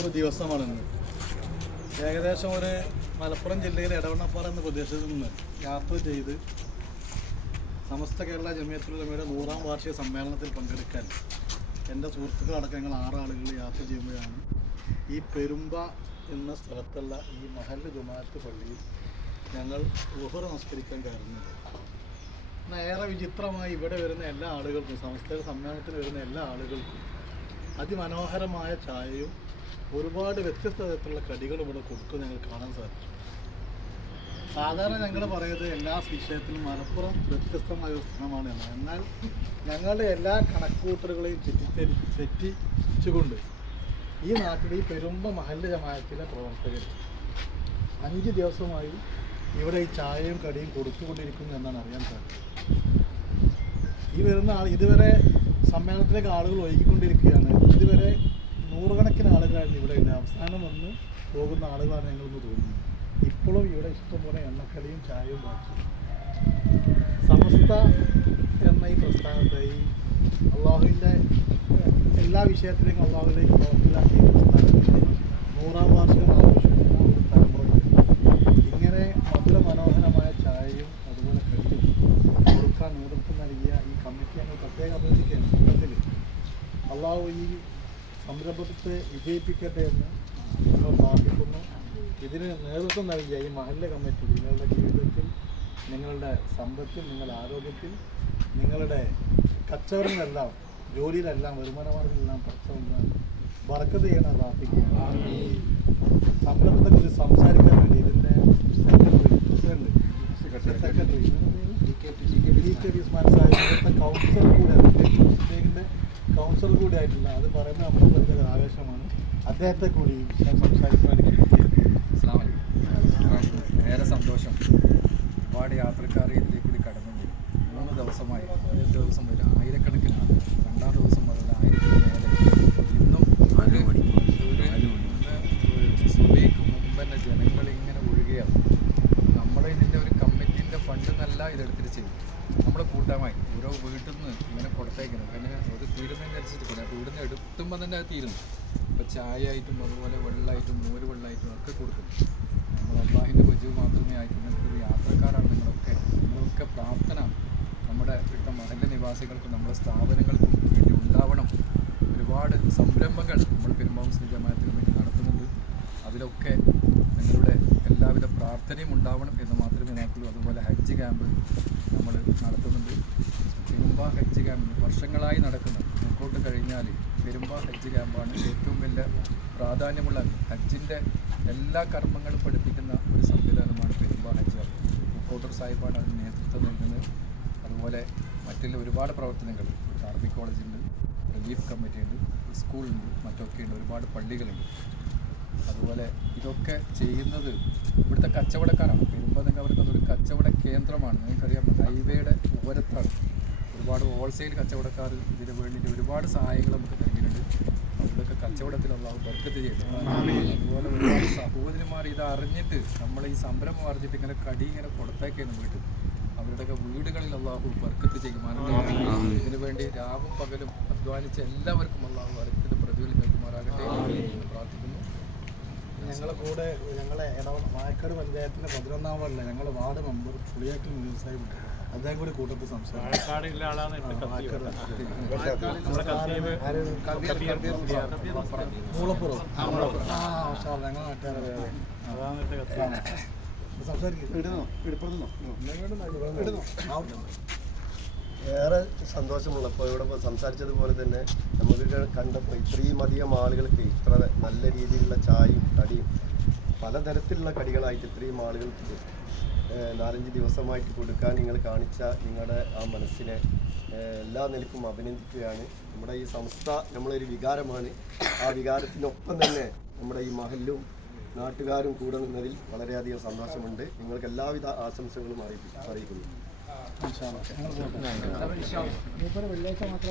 ഒരു ദിവസമാണിന്ന്. ഏകദേശം ഒരു മലപ്പുറം ജില്ലയിലെ എടവണ്ണപ്പാറ എന്ന പ്രദേശത്ത് നിന്ന് യാത്ര ചെയ്ത് സമസ്ത കേരള ജമിയത്തുൽ ഉലമയുടെ 100ാം വാർഷിക സമ്മേളനത്തിൽ പങ്കെടുക്കാൻ എൻ്റെ സുഹൃത്തുക്കളടക്കം ഞങ്ങൾ 6 ആളുകൾ യാത്ര ചെയ്യുമ്പോഴാണ് ഈ പെരുമ്പ എന്ന സ്ഥലത്തുള്ള ഈ മഹല്ല് ജുമാഅത്ത് പള്ളിയിൽ ഞങ്ങൾ ളുഹർ നമസ്കരിക്കാൻ കയറുന്നത്. ഏറെ വിചിത്രമായി ഇവിടെ വരുന്ന എല്ലാ ആളുകൾക്കും, സമസ്തയുടെ സമ്മേളനത്തിന് വരുന്ന എല്ലാ ആളുകൾക്കും അതിമനോഹരമായ ചായയും ഒരുപാട് വ്യത്യസ്ത തരത്തിലുള്ള കടികളും ഇവിടെ കൊടുക്കും ഞങ്ങൾ കാണാൻ സാധിച്ചു. സാധാരണ ഞങ്ങൾ പറയുന്നത് എല്ലാ വിഷയത്തിലും മലപ്പുറം വ്യത്യസ്തമായ ഒരു സ്ഥലമാണ് എന്നാണ്. എന്നാൽ ഞങ്ങളുടെ എല്ലാ കണക്കുകൂട്ടലുകളെയും തെറ്റിച്ചുകൊണ്ട് ഈ നാട്ടിൽ ഈ പെരുമ്പ മഹല്ല് ജമാഅത്തിലെ പ്രവർത്തകർ 5 ദിവസമായി ഇവിടെ ഈ ചായയും കടിയും കൊടുത്തുകൊണ്ടിരിക്കുന്നു എന്നാണ് അറിയാൻ സാധിച്ചത്. ഈ വരുന്ന ഇതുവരെ സമ്മേളനത്തിലേക്ക് ആളുകൾ ഒഴുകിക്കൊണ്ടിരിക്കുകയാണ്. ഇതുവരെ 100 കണക്കിന് ആളുകളാണ് ഇവിടെ ഉണ്ട്. അവസാനം വന്ന് പോകുന്ന ആളുകളാണ് ഞങ്ങളൊന്ന് തോന്നുന്നത്. ഇപ്പോഴും ഇവിടെ ഇഷ്ടംപോലെ എണ്ണക്കടിയും ചായയും ബാക്കി. സമസ്ത എന്ന ഈ പ്രസ്ഥാനത്തെ ഈ അള്ളാഹുവിൻ്റെ എല്ലാ വിഷയത്തിലേക്കും അള്ളാഹുവിലേക്ക് പ്രവർത്തിലാക്കിയ ഈ പ്രസ്ഥാനത്തിൻ്റെ 100ാം വാർഷികം ആഘോഷിക്കുന്ന ഒരു തലമുറയ്ക്ക് ഇങ്ങനെ മധുരമനോഹരമായ ചായയും അതുപോലെ കടിയും കൊടുക്കാൻ നേതൃത്വം നൽകിയ ഈ കമ്മിറ്റി ഞങ്ങൾ പ്രത്യേകം അഭിനന്ദിക്കുകയാണ്. സംഘത്തിൽ അള്ളാഹു ഈ സംരംഭത്തെ വിജയിപ്പിക്കട്ടെ എന്ന് ഞങ്ങൾ പ്രാർത്ഥിക്കുന്നു. ഇതിന് നേതൃത്വം നൽകിയ ഈ മഹല്ല് കമ്മിറ്റി നിങ്ങളുടെ ജീവിതത്തിൽ, നിങ്ങളുടെ സമ്പത്തിൽ, നിങ്ങളുടെ ആരോഗ്യത്തിൽ, നിങ്ങളുടെ കച്ചവടങ്ങളെല്ലാം, ജോലിയിലെല്ലാം, വരുമാനമാർഗ്ഗങ്ങളെല്ലാം പഠിച്ചുകൊണ്ടാണ് ബർക്കത്ത് ചെയ്യണം പ്രാർത്ഥിക്കുകയാണ്. ഈ സംരംഭത്തെക്കുറിച്ച് സംസാരിക്കാൻ വേണ്ടി ഇതിൻ്റെ സെക്രട്ടറി കൗൺസിലർ കൂടിയാണ്, കൗൺസിലർ കൂടി ആയിട്ടില്ല. അത് പറയുന്നത് നമുക്ക് വലിയ ആവേശമാണ്. അദ്ദേഹത്തെ കൂടി സംസാരിക്കാൻ ഏറെ സന്തോഷം. ഒരുപാട് യാത്രക്കാർ ഇതിലേക്ക് കൂടി കടന്നുപോയി. 3 ദിവസമായി, 1 ദിവസം വരെ ആയിരക്കണക്കിനാണ്, 2ാം ദിവസം മുതൽ 1000-ന് മേലെ. ഇന്നും സുബഹിക്ക് മുമ്പ് തന്നെ ജനങ്ങളിങ്ങനെ ഒഴുകുകയാണ്. നമ്മൾ ഇതിൻ്റെ ഒരു കമ്മിറ്റീൻ്റെ ഫണ്ട് എന്നല്ല ഇതെടുത്തിട്ട് ചെയ്യും. നമ്മൾ കൂട്ടമായി ഓരോ വീട്ടിൽ നിന്ന് ഇങ്ങനെ കൊടുത്തേക്കുന്നു. പിന്നെ അത് തീരുന്നതിനനുസരിച്ച് കൊടുക്കും. വീടിന് എടുത്തുമ്പോൾ തന്നെ അത് തീരുന്നു. ഇപ്പോൾ ചായ ആയിട്ടും അതുപോലെ വെള്ളമായിട്ടും മോര് വെള്ളമായിട്ടും ഒക്കെ കൊടുക്കും. നമ്മൾ അള്ളാഹിൻ്റെ വജൂഹ് മാത്രമേ ആയിട്ടുള്ള ഒരു യാത്രക്കാരാണ് നിങ്ങളൊക്കെ പ്രാർത്ഥന നമ്മുടെ ഇവിടുത്തെ മഹല്ല് നിവാസികൾക്കും നമ്മുടെ സ്ഥാപനങ്ങൾക്കും വേണ്ടി ഉണ്ടാവണം. ഒരുപാട് സംരംഭങ്ങൾ നമ്മൾ പെരുമ്പ മുസ്ലിം ജമാഅത്ത് കമ്മിറ്റി നടത്തുന്നുണ്ട്. അതിലൊക്കെ നിങ്ങളുടെ എല്ലാവിധ പ്രാർത്ഥനയും ഉണ്ടാവണം എന്ന് മാത്രമേ നോക്കുള്ളൂ. അതുപോലെ ഹജ്ജ് ക്യാമ്പ് നമ്മൾ നടത്തുന്നുണ്ട്. പെരുമ്പ ഹജ്ജ് ക്യാമ്പ് വർഷങ്ങളായി നടക്കുന്നത്. മുക്കോട്ട് കഴിഞ്ഞാൽ പെരുമ്പ ഹജ്ജ് ക്യാമ്പാണ് ഏറ്റവും വലിയ പ്രാധാന്യമുള്ള ഹജ്ജിൻ്റെ എല്ലാ കർമ്മങ്ങളും പഠിപ്പിക്കുന്ന ഒരു സംവിധാനമാണ് പെരുമ്പ ഹജ്ജ് ക്യാമ്പ്. മുക്കോട്ടൂർ സാഹിബാണ് അതിന് നേതൃത്വം നൽകുന്നത്. അതുപോലെ മറ്റുള്ള ഒരുപാട് പ്രവർത്തനങ്ങൾ, അറബി കോളേജുണ്ട്, റിലീഫ് കമ്മിറ്റിയുണ്ട്, സ്കൂളുണ്ട്, മറ്റൊക്കെയുണ്ട്, ഒരുപാട് പള്ളികളുണ്ട്. അതുപോലെ ഇതൊക്കെ ചെയ്യുന്നത് ഇവിടുത്തെ കച്ചവടക്കാരാണ്. പെരുമ്പ എന്നൊക്കെ പറയുന്നത് ഒരു കച്ചവട കേന്ദ്രമാണ്. നിങ്ങൾക്കറിയാം, ഹൈവേയുടെ ഓരത്താണ്. ഒരുപാട് ഹോൾസെയിൽ കച്ചവടക്കാർ ഇതിന് വേണ്ടിയിട്ട് ഒരുപാട് സഹായങ്ങൾ നമുക്ക് നൽകിയിട്ടുണ്ട്. അവരുടെയൊക്കെ കച്ചവടത്തിൽ അള്ളാഹു ബർക്കത്ത് ചെയ്യുന്നു. അതുപോലെ ഒരുപാട് സഹോദരിമാർ ഇത് അറിഞ്ഞിട്ട് നമ്മൾ ഈ സംരംഭം അറിഞ്ഞിട്ട് ഇങ്ങനെ കടി ഇങ്ങനെ കൊടുത്തേക്കാണ് വീട്ടിൽ. അവരുടെയൊക്കെ വീടുകളിൽ അള്ളാഹു ബർക്കത്ത് ചെയ്യുമാറാകട്ടെ. ഇതിനു വേണ്ടി രാവും പകലും അധ്വാനിച്ച എല്ലാവർക്കും അള്ളാഹു ബർക്കത്ത് പ്രതിഫലം നൽകുമാറാകട്ടെ എന്ന് പ്രാർത്ഥിക്കുന്നു. ഞങ്ങളെ കൂടെ ഞങ്ങളെ വായക്കാട് പഞ്ചായത്തിൻ്റെ 11ാം വാർഡിലെ ഞങ്ങളുടെ വാർഡ് മെമ്പർ പുളിയാക്കൽ മുനീർ സാഹിബ്, അദ്ദേഹം കൂടി കൂട്ടത്തിൽ സംസാരിക്കും. മൂളപ്പുറം ഞങ്ങൾ നാട്ടുകാരെ ഏറെ സന്തോഷമുള്ളപ്പോൾ ഇവിടെ സംസാരിച്ചതുപോലെ തന്നെ നമുക്ക് കണ്ടപ്പോൾ ഇത്രയും അധികം ആളുകൾക്ക് ഇത്ര നല്ല രീതിയിലുള്ള ചായയും കടിയും പലതരത്തിലുള്ള കടികളായിട്ട് ഇത്രയും ആളുകൾക്ക് 4-5 ദിവസമായിട്ട് കൊടുക്കാൻ നിങ്ങൾ കാണിച്ച നിങ്ങളുടെ ആ മനസ്സിനെ എല്ലാ നിലക്കും അഭിനന്ദിക്കുകയാണ്. നമ്മുടെ ഈ സംസ്ഥ നമ്മളൊരു വികാരമാണ്. ആ വികാരത്തിനൊപ്പം തന്നെ നമ്മുടെ ഈ മഹല്ലും നാട്ടുകാരും കൂടെ നിന്നതിൽ വളരെയധികം സന്തോഷമുണ്ട്. നിങ്ങൾക്ക് എല്ലാവിധ ആശംസകളും അറിയിക്കുന്നു. വെള്ളിയാഴ്ച മാത്രം